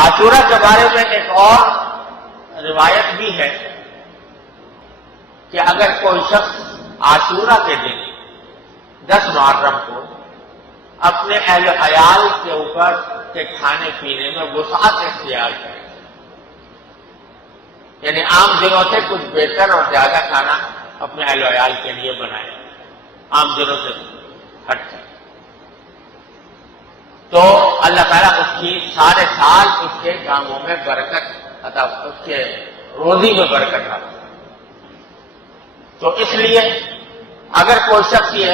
عاشورہ کے بارے میں ایک اور روایت بھی ہے کہ اگر کوئی شخص عاشورہ کے دن 10 محرم کو اپنے اہل و عیال کے اوپر کے کھانے پینے میں وسعت اختیار کرے، یعنی عام دنوں سے کچھ بہتر اور زیادہ کھانا اپنے اہل و عیال کے لیے بنائے، عام دنوں سے ہٹ کر، تو اللہ تعالیٰ اس کی سارے سال اس کے کاموں میں برکت عطا، اس کے روزی میں برکت آتا ہے۔ تو اس لیے اگر کوئی شخص یہ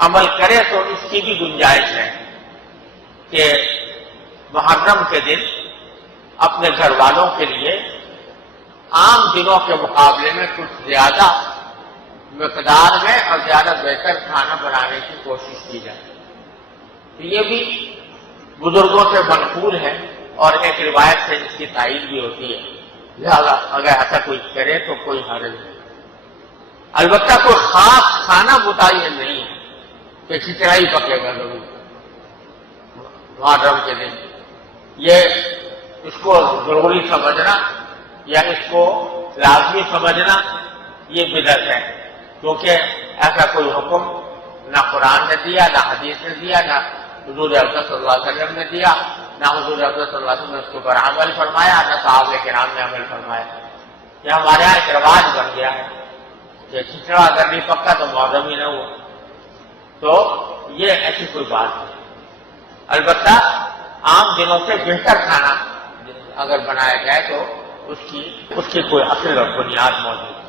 عمل کرے تو اس کی بھی گنجائش ہے کہ محرم کے دن اپنے گھر والوں کے لیے عام دنوں کے مقابلے میں کچھ زیادہ مقدار میں اور زیادہ بہتر کھانا بنانے کی کوشش کی جائے۔ یہ بھی بزرگوں سے منقول ہے اور ایک روایت سے اس کی تائید بھی ہوتی ہے، لہذا اگر ایسا کوئی کرے تو کوئی حرج نہیں۔ البتہ کوئی خاص کھانا متعین نہیں ہے کہ کھچڑا ہی پکے گا ضرور محرم کے دن، یہ اس کو ضروری سمجھنا یا اس کو لازمی سمجھنا یہ بدعت ہے، کیونکہ ایسا کوئی حکم نہ قرآن نے دیا، نہ حدیث نے دیا، نہ حضور اکرم صلی اللہ علیہ وسلم نے دیا، نہ حضور اکرم صلی اللہ علیہ وسلم نے اس کے اوپر عمل فرمایا، نہ صحابہ کرام نے عمل فرمایا۔ یہ ہمارے یہاں ایک رواج بن گیا ہے کہ کھچڑا اگر نہیں پکا تو محرم ہی نہ ہوا، تو یہ ایسی کوئی بات نہیں۔ البتہ عام دنوں سے بہتر کھانا اگر بنایا جائے تو اس کی کوئی اصل اور بنیاد موجود ہے۔